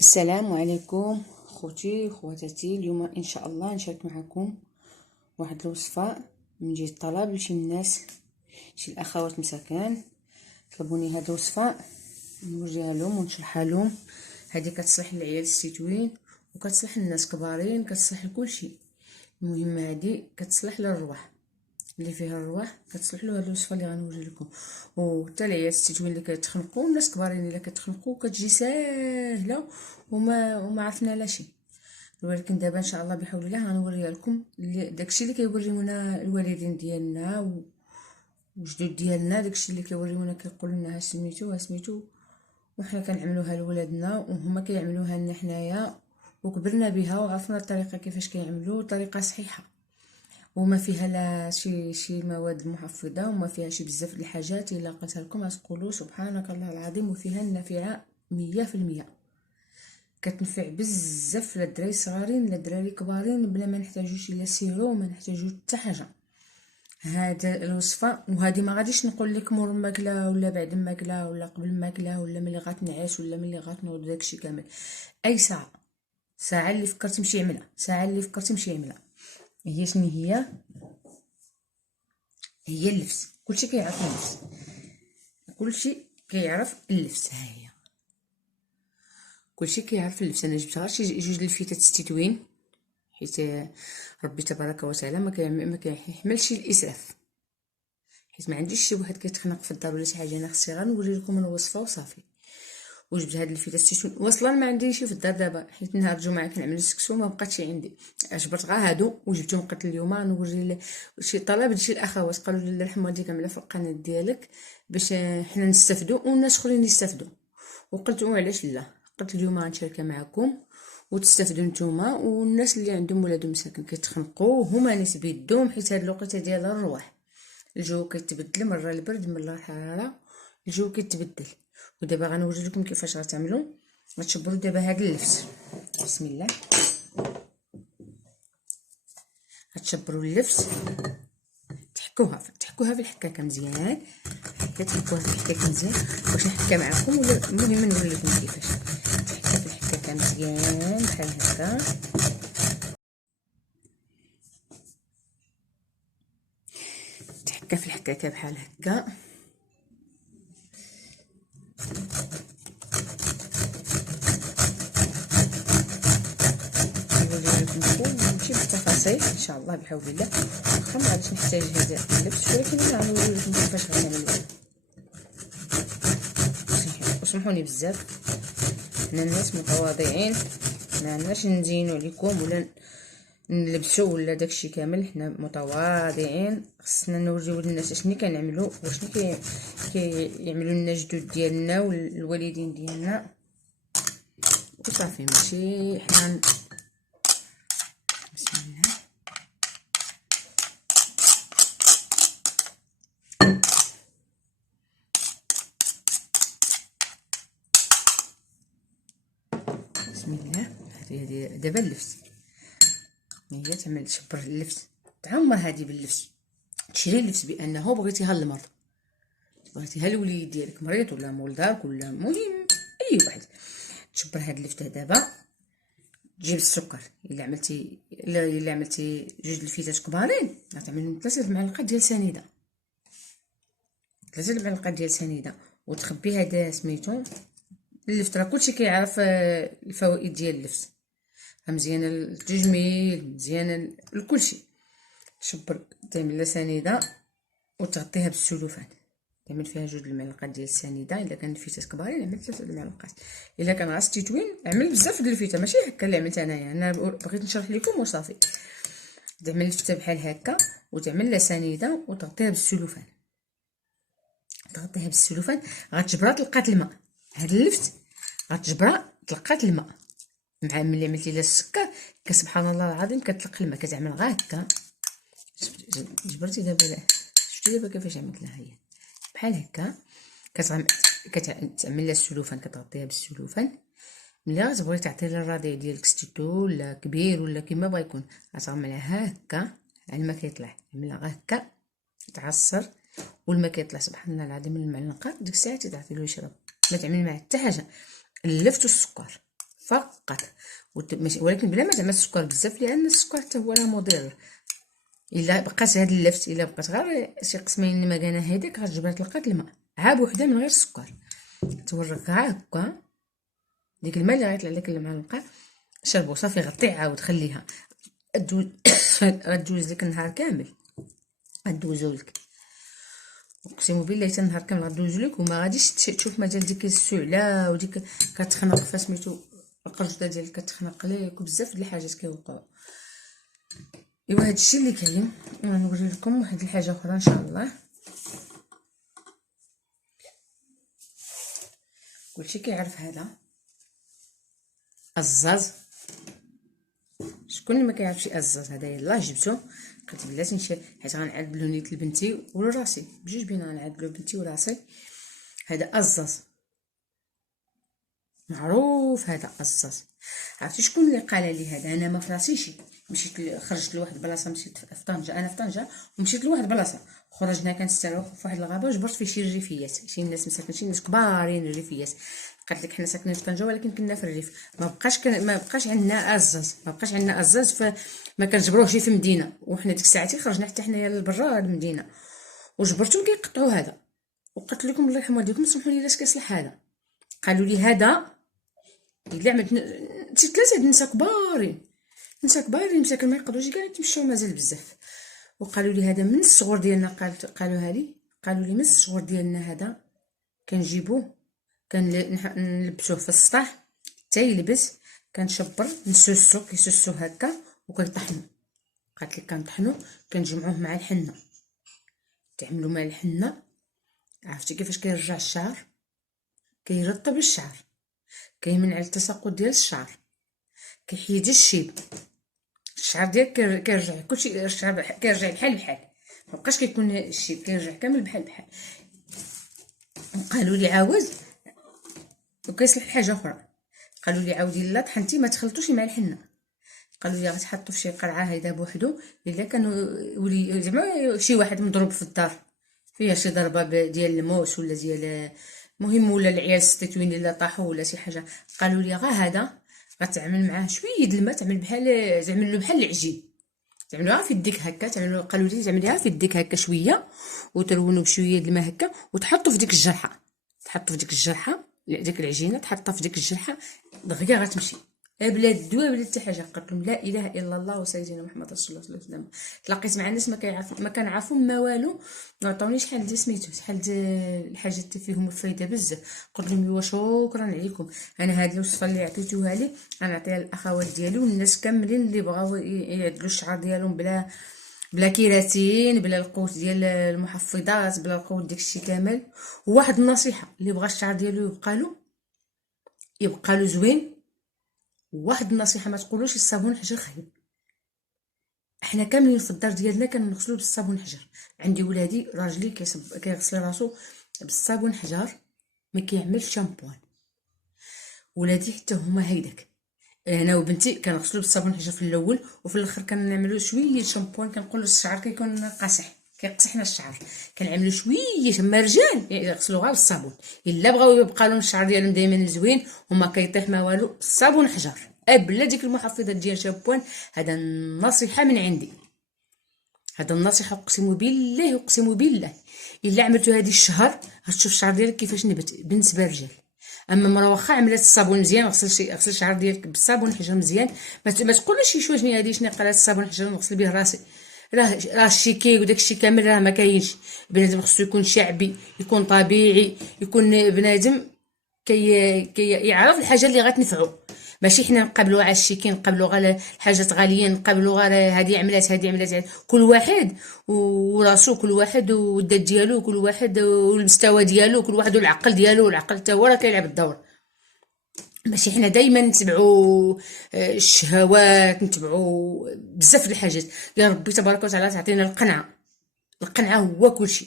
السلام عليكم خوتي خواتاتي. اليوم ان شاء الله نشارك معكم واحد الوصفه من جهه الطلب لشي الناس، شي الاخوات مساكن طلبوني هاد الوصفه نوريها لهم ونشرحها لهم. هذه كتصلح للعيال الستوين وكتصلح للناس كبارين، كتصلح لكل شيء. المهم هذه كتصلح للرواح، اللي فيها الرواح كتصلح له هاد الوصفه اللي غنوري لكم. وحتى العيال الستوين اللي كيتخنقوا والناس كبارين اللي كتخنقوا كتجي ساهله وما عرفنا لا شيء. ولكن دابا ان شاء الله بحول الله غنوريها لكم داكشي اللي كيوريونا الوالدين ديالنا وجدود ديالنا، داكشي اللي كيوريونا كيقولوا لنا سميتو وحنا كنعملوها لولادنا وهما كيعملوها لنا حنايا، وكبرنا بها وعرفنا الطريقه كيفاش كيعملوا طريقه صحيحه، وما فيها لا شي مواد محفظه وما فيها شي بزاف د الحاجات. الا قلتها لكم غتقولوا سبحانك الله العظيم. وفيها النافعه 100%، كتنفع بزاف لا الدراري صغارين لا الدراري كبارين، بلا ما نحتاجوش لا سيرو وما نحتاجو حتى حاجه. هذا الوصفه وهذه ما غاديش نقول لك مور الماكله ولا بعد الماكله ولا قبل الماكله ولا ملي غتنعس ولا ملي غتنوض، داكشي كامل اي ساعه اللي فكرتي تمشي عملها، ساعه اللي فكرتي تمشي عملها. هي شنو هي اللفس. كلشي كيعرف اللفس، كلشي كيعرف اللفس. ها هي كلشي كيعرف اللبس. انا جبت غير شي جوج الفيتات ستيتوين، حيت ربي تبارك وتعالى ما كيحملش الاسراف، حيت ما عنديش شي واحد كيتخنق في الدار ولا شي حاجه. انا خصي غير نوري لكم الوصفه وصافي. وجبت هاد الفيتات ستيتوين واصلا ما عنديش في الدار دابا، حيت نهار الجمعه كنعمل السكسو ما بقاتش عندي. جبرت غير هادو وجبتهم. قلت اليوم نوري شي طلب لشي الاخوات، قالوا لي الله يرحم والديك عملها في القناه ديالك باش حنا نستافدوا والناس اخرين يستافدوا. وقلت علاش لا، قلت اليوم غنشاركها معكم وتستافدوا نتوما والناس اللي عندهم ولادهم مساكن كيتخنقوا هما ناس بيدهم، حيت هاد الوقيته ديال الرواح الجو كيتبدل، مره البرد مره الحراره، الجو كيتبدل. ودابا غنوري لكم كيفاش غتعملوا. غتشبروا دابا هاد اللفس، بسم الله. غتشبروا اللفس، تحكوها في الحكاكه مزيان، كتحكوها في الحكاكه مزيان باش نحكها معكم. ولا المهم نقول لكم كيفاش تحكها في الحكاكه مزيان بحال هكا. تحكها في الحكاكه بحال هكا. نمشي بالتفاصيل ان شاء الله بحول الله. واخا ما غاديش نحتاج هذا اللبس، ولكن انا غنوري لكم كيفاش غنعملوه. وسمحوني بزاف، حنا الناس متواضعين، ما عندناش نزينو عليكم ولا نلبسو ولا داكشي كامل. حنا متواضعين، خصنا نوريو للناس اشني كنعملو واشني كيعملوا لنا الجدود ديالنا والوالدين ديالنا وصافي. ماشي حنا بسم الله. بسم الله. هذه دابا اللفس، هي تعمل تشبر اللفس. تعمر هذه باللفس، تشري اللفس بانه بغيتيها للمرض، بغيتيها لوليد ديالك مريض ولا مول دارك ولا المهم اي واحد، تشبر هاد اللفت دابا. تجيب السكر، الا عملتي جوج الفيتات كبارين غتعمل 3 معالق ديال سنيده، 3 معالق ديال سنيده، وتخبي هذا سميتو اللفت. راه كلشي كيعرف الفوائد ديال اللفت، مزيانه للتجميل، مزيانه لكلشي. تشبر تعمل سنيده وتغطيها بالسلوفان، تعمل فيها 2 المعالق ديال السنيده. الا كان الفيتات كبارين عمل 3 المعالق، الا كان غير ستيتوين عمل بزاف ديال الفيتا، ماشي هكا اللي عملت انايا. انا بغيت نشرح لكم وصافي. تعمل الفته بحال هكا وتعمل لها سنيده وتغطيها بالسلوفان، غتجبرها تلقات الماء. هاد اللفت غتجبرها تلقات الماء مع ملي عملتي لها السكر كسبحان الله العظيم كتلق الماء. كتعمل غير هكا، جبرتي دابا شفتي دابا كيفاش عملت لها هي بحال هكا. كتعمل لها السلوفان، كتغطيها بالسلوفان. ملي غتبغي تعطي للرضيع ديالك ستيتو ولا كبير ولا كيما بغا يكون، غتعملها هكا الماء كيطلع، عملها غير هكا تعصر والماء كيطلع سبحان الله العظيم من المعلقه. ديك الساعه تعطي له يشرب، ما تعمل معاه حتى حاجه. اللفت والسكر فقط، ولكن بلا ما تعمل السكر بزاف، لان السكر حتى هو راه مضر. الا بقات هاد اللفت، الا بقات غير شي قسمين المكانه هذيك، غتجبر تلقى الماء عا بوحده من غير السكر، توركها هكا. ديك الماء اللي غيطلع لك المعلقه شربو صافي، غطيه عاود خليها غدوز لك النهار كامل، غدوزو لك اقسم بالله حتى النهار كامل غدوزو لك، وما غاديش تشوف مازال ديك السعله وديك كتخنق فسميتو القرجده ديالك كتخنق ليك، وبزاف د الحاجات كيوقعوا. ايوا هادشي اللي كاين. نوري لكم واحد الحاجه اخرى ان شاء الله. كلشي كيعرف هذا الزاز. شكون اللي ما كيعرفش الزاز هذا؟ يلاه جبتو، قلت بلاتي نشري حيت غنعدلو نيت لبنتي ولراسي، بجوج بينا غنعدلو بنتي وراسي. هذا الزاز معروف، هذا الزاز. عرفتي شكون اللي قال لي هذا؟ انا ما فراسيش، مشيت خرجت لواحد بلاصه، مشيت في طنجه، انا في طنجه ومشيت لواحد بلاصه، خرجنا كنستراحوا في واحد الغابه، وجبرت فيه شي ريفيات، شي ناس مساكن، شي ناس كبارين ريفيات. قالت لك حنا ساكنين في طنجه ولكن كنا في الريف، ما بقاش عندنا الزاز، ما بقاش عندنا الزاز، فما كنجبروهش في مدينه، وحنا ديك الساعه خرجنا حتى حنايا للبرا المدينه، وجبرتهم كيقطعوا هذا. وقلت لكم الله يرحم والديكم سمحوا لي، لاش كيصلح هذا؟ قالوا لي هذا الا عملت ثلاثه النساء كبارين، مساكن ما يقدروش كاع يتمشاو مازال بزاف، وقالوا لي هذا من الصغر ديالنا. قالوها لي، قالوا لي من الصغر ديالنا هذا كنجيبوه، كنلبسوه في السطح حتى يلبس، كنشبر نسوسو، كيسوسو هكا وكيطحنوا. قالت لي كنطحنوا، كنجمعوه مع الحنه، تعملوا مع الحنه. عرفتي كيفاش كيرجع الشعر؟ كيرطب الشعر، كيمنع التساقط ديال الشعر، كيحيد الشيب، الشعر ديالك كيرجع كلشي، الشعر كيرجع بحال مابقاش كيكون الشيب، كيرجع كامل بحال. قالوا لي عاود وكيصلح حاجه اخرى، قالوا لي عاودي الا طحنتي ما تخلطوش مع الحنه، قالوا لي غتحطوا في شي قرعه هيدا بوحدو، الا كانوا ولي زعما شي واحد مضروب في الدار فيها شي ضربه ديال الموس ولا ديال مهم، ولا العيال الستوين اللي طاحوا ولا شي حاجه، قالوا لي غا هذا غتعمل معاه شويه د الماء، تعمل له بحال العجين، تعملوها في يديك هكا، قالوا لي تعمليها في يديك هكا شويه، وترونوا بشويه د الماء هكا، وتحطوا في ديك الجرحه، ديك العجينه تحطها في ديك الجرحه، دغيا غتمشي بلا الدواء بلا حتى حاجه. قلت لهم لا اله الا الله وسيدنا محمد رسول الله صلى الله عليه وسلم. تلاقيت مع الناس ما كنعرفوا ما والو، ما عطاونيش شحال ديال سميتو، شحال الحاجات فيهم الفايده بزاف. قلت لهم ايوا شكرا عليكم، انا هذه الوصفه اللي عطيتوها لي غنعطيها للاخوات ديالي والناس كاملين اللي بغاو يعدلوا الشعر ديالهم بلا كيراتين، بلا القوت ديال المحفظات، بلا القوت داكشي كامل. وواحد النصيحه، اللي بغى الشعر ديالو يبقى له زوين، واحد النصيحه، ما تقولوش الصابون حجر خايب. احنا كاملين في الدار ديالنا كنغسلو بالصابون حجر، عندي ولادي راجلي كيغسل راسو بالصابون حجر، ما كيعملش شامبوان. ولادي حتى هما هيداك، انا وبنتي كنغسلو بالصابون حجر في الاول، وفي الاخر كنعملو شويه شامبوان، كنقولوا الشعر كيكون قاصح، كيقصحنا الشعر، كنعملو شويه. اما الرجال يغسلوا غير بالصابون، الا بغاو يبقى لهم الشعر ديالهم دائما زوين وما كيطيح ما والو، الصابون حجر بلا ديك المحفظات ديال شامبوان. هذا النصيحه من عندي، هذا النصيحه اقسم بالله الا عملتو هذه الشهر غتشوف الشعر ديالك كيفاش نبت بالنسبه للرجال. اما مرا واخا عملت الصابون مزيان، غسل الشعر ديالك بالصابون حجر مزيان، ما تقولش شي شويه هذه شنو قالت الصابون حجر نغسل به راسي، راه الشيكي وداك الشيء كامل راه ما كاينش. بنادم خصو يكون شعبي، يكون طبيعي، يكون بنادم يعرف الحاجه اللي غتنفعو، ماشي حنا نقبلوا على الشيكين، نقبلوا غير الحاجات غاليين، نقبلوا غير هذه عملات. كل واحد وراسو، كل واحد والذات ديالو، كل واحد والمستوى ديالو، كل واحد والعقل ديالو، والعقل حتى هو راه كيلعب الدور. ماشي حنا دائما نتبعوا الشهوات، نتبعوا بزاف د الحاجات. يا ربي تبارك وتعالى تعطينا القنعه هو كلشي.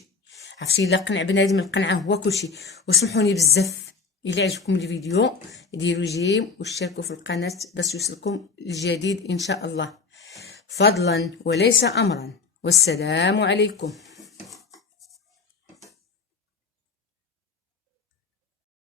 عرفتي الا قنع بنادم القنعه هو كلشي. وسمحوني بزاف الا عجبكم الفيديو ديروا جيم واشتركوا في القناه باش يوصلكم الجديد ان شاء الله، فضلا وليس امرا. والسلام عليكم.